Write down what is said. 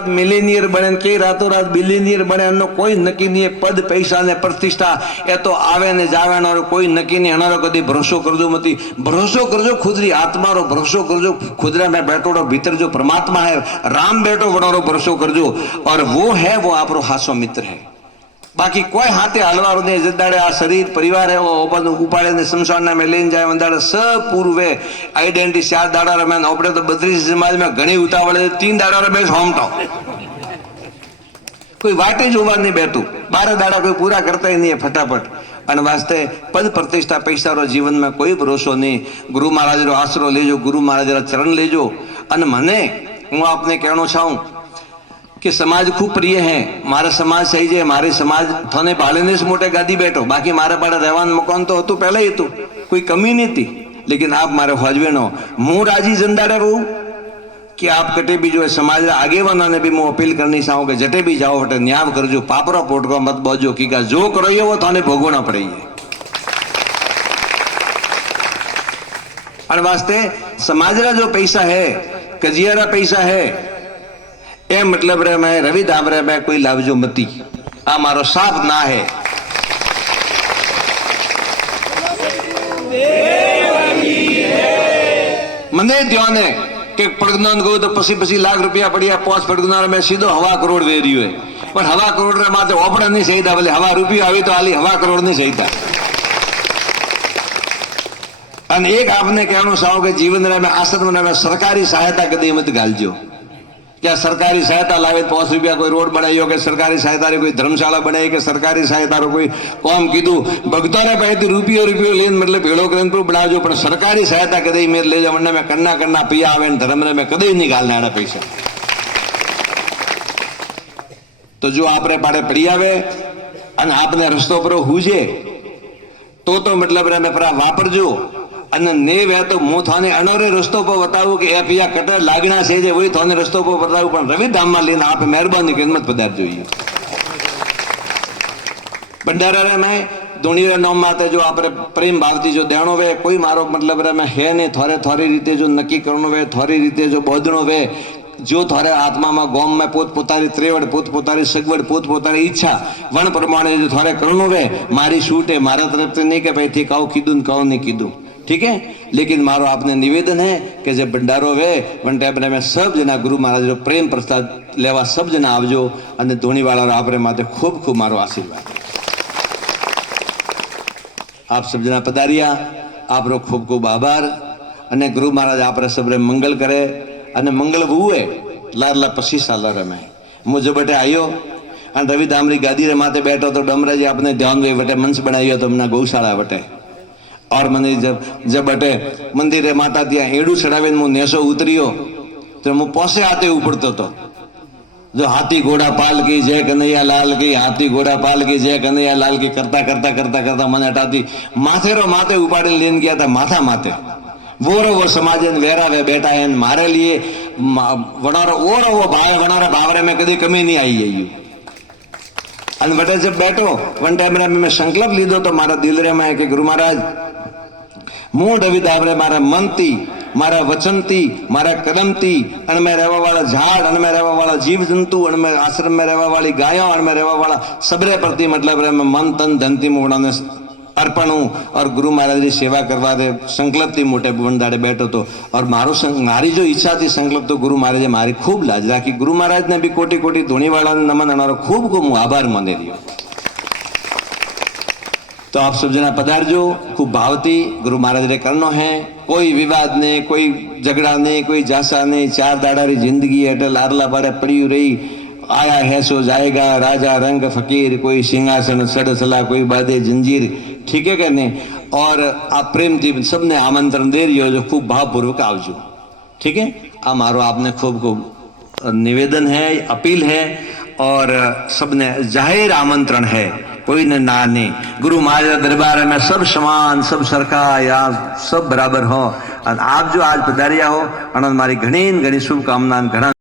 મિલેનિયર બને કે રાતોરાત બિલિનિયર બને એનો કોઈ નક્કી નહીં. પદ પૈસા ને પ્રતિષ્ઠા એ તો આવે ને જાવે એનારો કોઈ નક્કી નહીં. એનારો કદી ભરોસો કરજો મતી. ભરોસો કરજો ખુદરી આત્મારો ભરોસો કરજો. ખુદરા મેં બેઠોડો ભીતર જો પરમાત્મા હે, રામ બેઠો વડારો ભરોસો કરજો. ઓર વો હે, વો આપણો હાસો મિત્ર હે. બાકી કોઈ હાથે હલવારો નહીં. જદાડે આ શરીર, પરિવાર એવો બધું ઉપાડે ને શમશાનના મેં લઈને જાય વંદાડે સ પૂર્વે આઈડેન્ટિટી ચાર દાડા રમે આપણે તો બત્રીસ સમાજમાં ઘણી ઉતાવળે તીન દાડા રમે છે હોમટો કોઈ વાટે જ ઊભા નહીં બેઠું. બાર દાડા કોઈ પૂરા કરતા નહીં ફટાફટ. અને વાસ્તે પદ પ્રતિષ્ઠા પૈસાનો જીવનમાં કોઈ ભરોસો નહીં. ગુરુ મહારાજનો આશરો લેજો, ગુરુ મહારાજના ચરણ લેજો. અને મને, હું આપને કહેણો ચાહું કે સમાજ ખૂબ પ્રિય હે મારા સમાજ સહી છે મારી સમાજ થોને પાલીને જ મોટે ગાદી બેઠો બાકી મારા પાડે રહેવાનું મકાન તો હતું પહેલા હતું કોઈ કમી નથી લેકિન આપ મારે હોજવેનો હું રાજી જંદાડે રહું कि आप कटे भी जो है समाज रा आगे वाला भी मैं अपील करनी चाहूँ कि जटे भी जाओ बटे न्याव करजो पापरा पोट को मत बोझो कि का जो करो वो थाने भोगवना पड़ेगी અને વાસ્તે સમાજના જો પૈસા હે કજિયારા પૈસા હે એ મતલબ રે મેં રવિ દામરે મેં કોઈ લાવજો મતી. આ મારો સાપ ના હે. મને ધ્યાન કે પ્રજ્ઞાન ગયું તો પછી પછી લાખ રૂપિયા પડ્યા, પાંચ પ્રજ્ઞાન મેં સીધો હવા કરોડ વેર્યું હે. પણ હવા કરોડ માથે ઓપડા નહીં સહીતા, ભલે હવા રૂપિયો આવી તો આલી હવા કરોડ નહીં સહીતા. અને એક આપને કહેવાનું સાવ કે જીવન રે આશ્રમ મેં સરકારી સહાયતા કદી મત ગાલજો. કે આ સરકારી સહાયતા લાવે પાંચ રૂપિયા કોઈ રોડ બનાવ્યો કે સરકારી સહાયતા કોઈ ધર્મશાળા બનાવી કે સરકારી સહાયતા કોઈ કોમ કીધું? ભક્તોને પાસેથી રૂપિયો રૂપિયો લઈને મતલબ ભેળો કરીને પણ બનાવજો, પણ સરકારી સહાયતા કદી મેં લઈ જાવ મેં કન્ના કન્ના પિયા આવે ને ધર્મને મેં કદી નહીં ગાલના પૈસા. તો જો આપણે પાડે પડી આવે અને આપને રસ્તો પર હુજે, તો તો મતલબ મેં પરા વાપરજો. અને ને વે તો હું થાને અણોરે રસ્તો પર બતાવું કે એ પિયા કટર લાગણા છે જે હોય થાને રસ્તો પર બતાવું, પણ રવિધામમાં લઈને આપે મહેરબાની કરીને મત પધાર જોઈએ ભંડારા રે મેં ધૂણીરા નોમ માતે જો આપણે પ્રેમ ભાવથી જો દેણો વે, કોઈ મારો મતલબ રે મેં હે નહીં, થોરે થોરી રીતે જો નક્કી કરણો વે, થોરી રીતે જો બોધણો વે, જો થારે આત્મામાં ગોમમાં પોત પોતાની ત્રેવડ પોત પોતાની સગવડ પોત પોતાની ઈચ્છા, વણ પ્રમાણે જો થોરે કરવાનું વે, મારી છૂટે, મારા તરફથી નહીં કે ભાઈથી કહું કીધું ને કહું નહીં કીધું. ठीक है लेकिन मारो आपने निवेदन है कि जब भंडारो वे वन टाइम में सब जना गुरु महाराज रो प्रेम प्रसाद लेवा सब जना आवजो અને ધોણીવાળા આપણે માટે ખૂબ ખૂબ મારો આશીર્વાદ આપ સબ જણા પધાર્યા આપનો ખૂબ ખૂબ આભાર અને ગુરુ મહારાજ આપણે સબરે મંગલ કરે અને મંગલ બહુએ લારલા પછી સાલા રમે હું જો બટે આવ્યો અને રવિ દામરી ગાદી રે માથે બેઠો તો ડમરાજી આપણે ધ્યાન વે વટે મંચ બનાવ્યો તો હમણાં ગૌશાળા વટે और મને જબ જબ અટે મંદિરે માતા ત્યાં હેડું ચડાવીને હું નેસો ઉતર્યો. તો હું પોસે હાથે ઉપડતો હતો જો હાથી ઘોડા पाल की જય કનૈયા लाल की હાથી ઘોડા पाल की જય કનૈયા लाल की કરતા કરતા કરતા કરતા મને હટાતી માથેરો માથે ઉપાડીને લઈને ગયા હતા માથા માથે. વોરો વો સમાજ વેરા વે બેટા એને મારે લીએ. વણારો ઓરો વો ભાઈ, વણારો ભાવરે મેં કદી કમી નહીં આવી ગયું. અને વટે જે બેઠો વન ટાઈમ મેં સંકલ્પ લીધો તો મારા દિલરેમાં કે ગુરુ મહારાજ મૂળ ડવિદ આપણે મારા મનથી મારા વચનથી મારા કદમથી અને મેં રહેવાવાળા ઝાડ, અને મેં રહેવાવાળા જીવ જંતુ અને મેં આશ્રમમાં રહેવાવાળી ગાયો, અને મેં રહેવાવાળા સબરે પ્રતિ મતલબ મન તન ધનથી મોડાને અર્પણ. હું ઓર ગુરુ મહારાજની સેવા કરવા દે, સંકલ્પથી મોટે ભુવનદાડે બેઠો હતો ઓર મારું મારી જો ઈચ્છાથી સંકલ્પ તો ગુરુ મહારાજે મારી ખૂબ લાજ રાખી. ગુરુ મહારાજને બી કોટી કોટી ધોણીવાળાને નમન અનારો ખૂબ ખૂબ હું આભાર માની રહ્યો. तो आप सब जना पधारजो। खूब भावती, गुरु महाराज ने करना है। कोई विवाद ने कोई झगड़ा ने कोई जासा ने चार दाड़ा री ज़िंदगी अटल आरला बारे पड़ी रही। आया है सो जाएगा, राजा, रंग, फकीर, कोई सिंहासन सड़ सला कोई बाधे जंजीर, ठीक है कहने और आप प्रेम जी सबने आमंत्रण दे रही हो जो खूब भावपूर्वक आज ठीक है? आ मारो आपने खूब खूब निवेदन है, अपील है और सबने ज़ाहिर आमंत्रण है। कोई न ना नहीं गुरु महाराज दरबार में सब समान सब सरखा या सब बराबर हो और आप जो आज पधारिया हो अनंत मारी घनी घनी शुभकामना घना